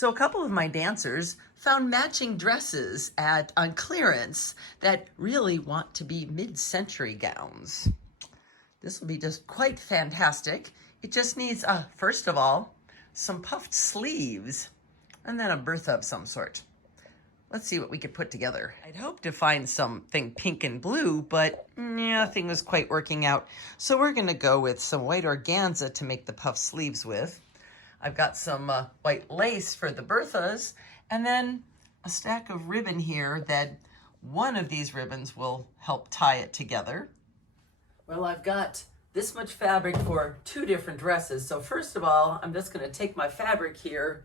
So a couple of my dancers found matching dresses on clearance that really want to be mid-century gowns. This will be just quite fantastic. It just needs, first of all, some puffed sleeves and then a bertha of some sort. Let's see what we could put together. I'd hoped to find something pink and blue, but nothing was quite working out. So we're gonna go with some white organza to make the puff sleeves with. I've got some white lace for the berthas, and then a stack of ribbon here that one of these ribbons will help tie it together. Well, I've got this much fabric for 2 different dresses. So first of all, I'm just gonna take my fabric here,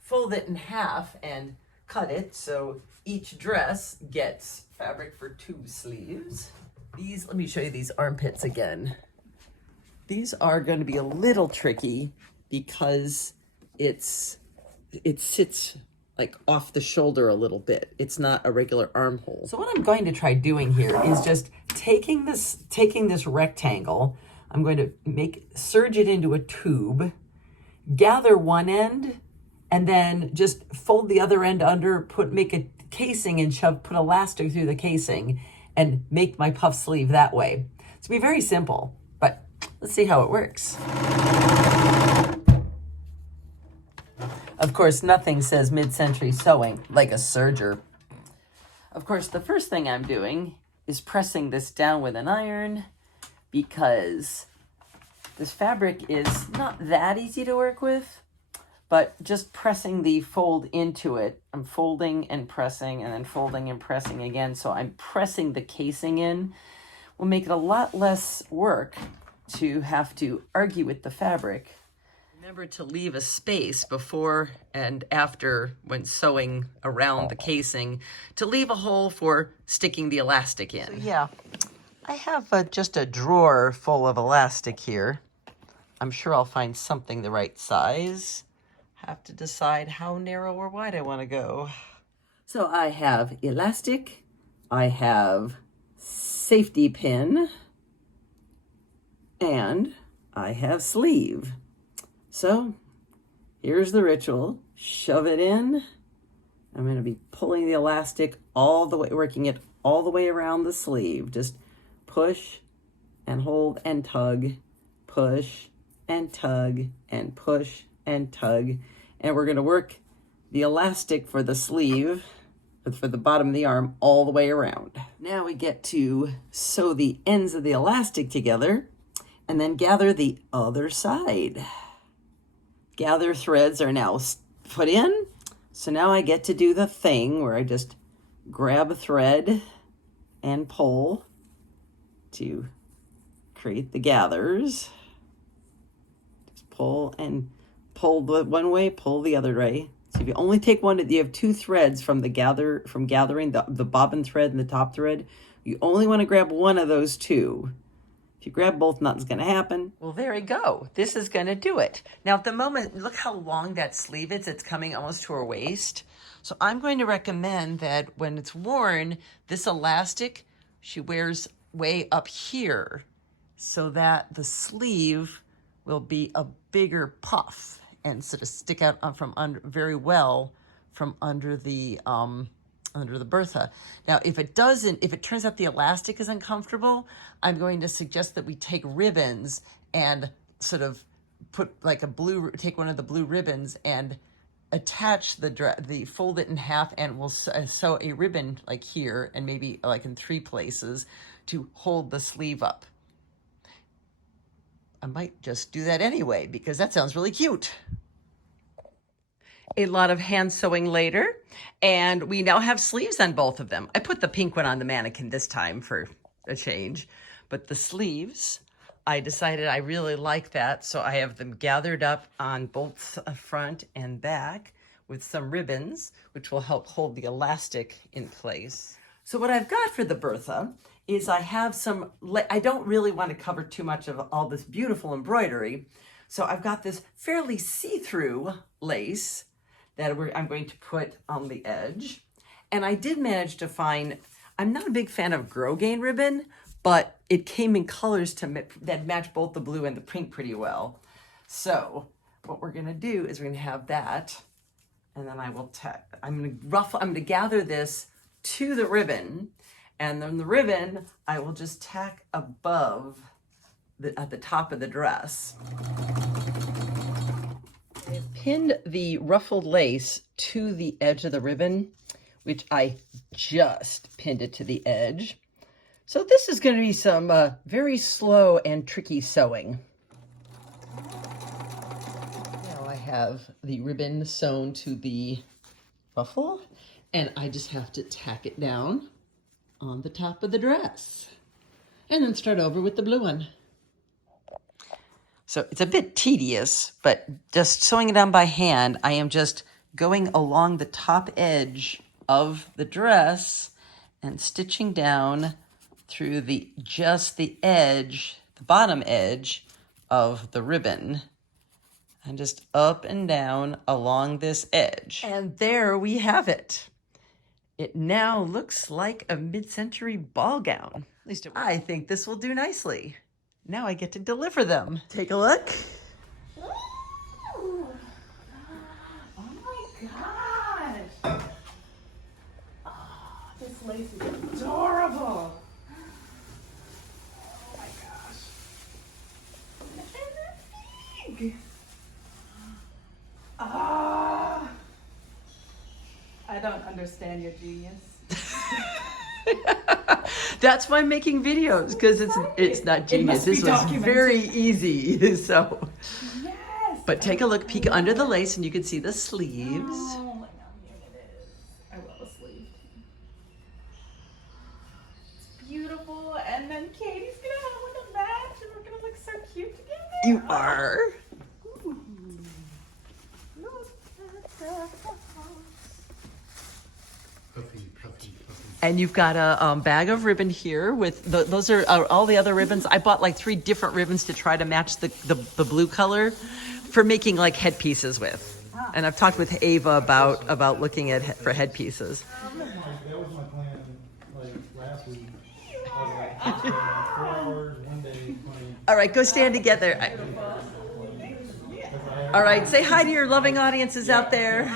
fold it in half, and cut it so each dress gets fabric for 2 sleeves. Let me show you these armpits again. These are going to be a little tricky because it sits like off the shoulder a little bit. It's not a regular armhole. So what I'm going to try doing here is just taking this rectangle, I'm going to serge it into a tube, gather one end, and then just fold the other end under, make a casing and put elastic through the casing and make my puff sleeve that way. It's gonna be very simple, but let's see how it works. Of course, nothing says mid-century sewing like a serger. Of course, the first thing I'm doing is pressing this down with an iron because this fabric is not that easy to work with. But just pressing the fold into it, I'm folding and pressing and then folding and pressing again. So I'm pressing the casing in. Will make it a lot less work to have to argue with the fabric. Remember to leave a space before and after when sewing around the casing to leave a hole for sticking the elastic in. So yeah, I have just a drawer full of elastic here. I'm sure I'll find something the right size. Have to decide how narrow or wide I want to go. So I have elastic, I have safety pin, and I have sleeve. So here's the ritual. Shove it in. I'm going to be pulling the elastic all the way, working it all the way around the sleeve. Just push and hold and tug, push and tug and push and tug. And we're going to work the elastic for the sleeve, for the bottom of the arm, all the way around. Now we get to sew the ends of the elastic together and then gather the other side. Gather threads are now put in. So now I get to do the thing where I just grab a thread and pull to create the gathers. Just pull and pull the one way, pull the other way. So if you only take one, you have 2 threads from gathering the bobbin thread and the top thread. You only want to grab one of those 2. If you grab both, nothing's going to happen. Well, there we go. This is going to do it. Now at the moment, look how long that sleeve is. It's coming almost to her waist. So I'm going to recommend that when it's worn, this elastic, she wears way up here so that the sleeve will be a bigger puff and sort of stick out from under very well from under the bertha. Now, if it turns out the elastic is uncomfortable, I'm going to suggest that we take ribbons and sort of take one of the blue ribbons and attach fold it in half, and we'll sew a ribbon like here and maybe like in 3 places to hold the sleeve up. I might just do that anyway because that sounds really cute. A lot of hand sewing later, and we now have sleeves on both of them. I put the pink one on the mannequin this time for a change, but the sleeves, I decided I really like that, so I have them gathered up on both front and back with some ribbons, which will help hold the elastic in place. So what I've got for the bertha is I have I don't really want to cover too much of all this beautiful embroidery, so I've got this fairly see-through lace that I'm going to put on the edge. And I did manage to find, I'm not a big fan of grosgrain ribbon, but it came in colors that match both the blue and the pink pretty well. So what we're gonna do is we're gonna have that And then I will I'm going to gather this to the ribbon, and then the ribbon I will just tack above at the top of the dress. I've pinned the ruffled lace to the edge of the ribbon, which I just pinned it to the edge. So this is going to be some very slow and tricky sewing. Now I have the ribbon sewn to the ruffle, and I just have to tack it down on the top of the dress. And then start over with the blue one. So it's a bit tedious, but just sewing it down by hand, I am just going along the top edge of the dress and stitching down through just the edge, the bottom edge of the ribbon. And just up and down along this edge. And there we have it. It now looks like a mid-century ball gown. At least I think this will do nicely. Now I get to deliver them. Take a look. Ooh. Oh my gosh. Oh, this lace is adorable. Oh my gosh. And they're big. Ah. I don't understand your genius. That's why I'm making videos, because it's not genius. This was very easy. So, yes. But take a look, peek under the lace, and you can see the sleeves. Oh my God, here it is. I love a sleeve. It's beautiful, and then Katie's gonna have like a match, and we're gonna look so cute together. You are. Ooh. Look at that. Puffy, puffy, puffy. And you've got a bag of ribbon here with those are all the other ribbons. I bought like 3 different ribbons to try to match the blue color for making like headpieces with. And I've talked with Ava about looking at for headpieces. That was my plan, like, last week. I was like, 4 hours, 1 day, 20. All right, go stand together. All right, say hi to your loving audiences out there.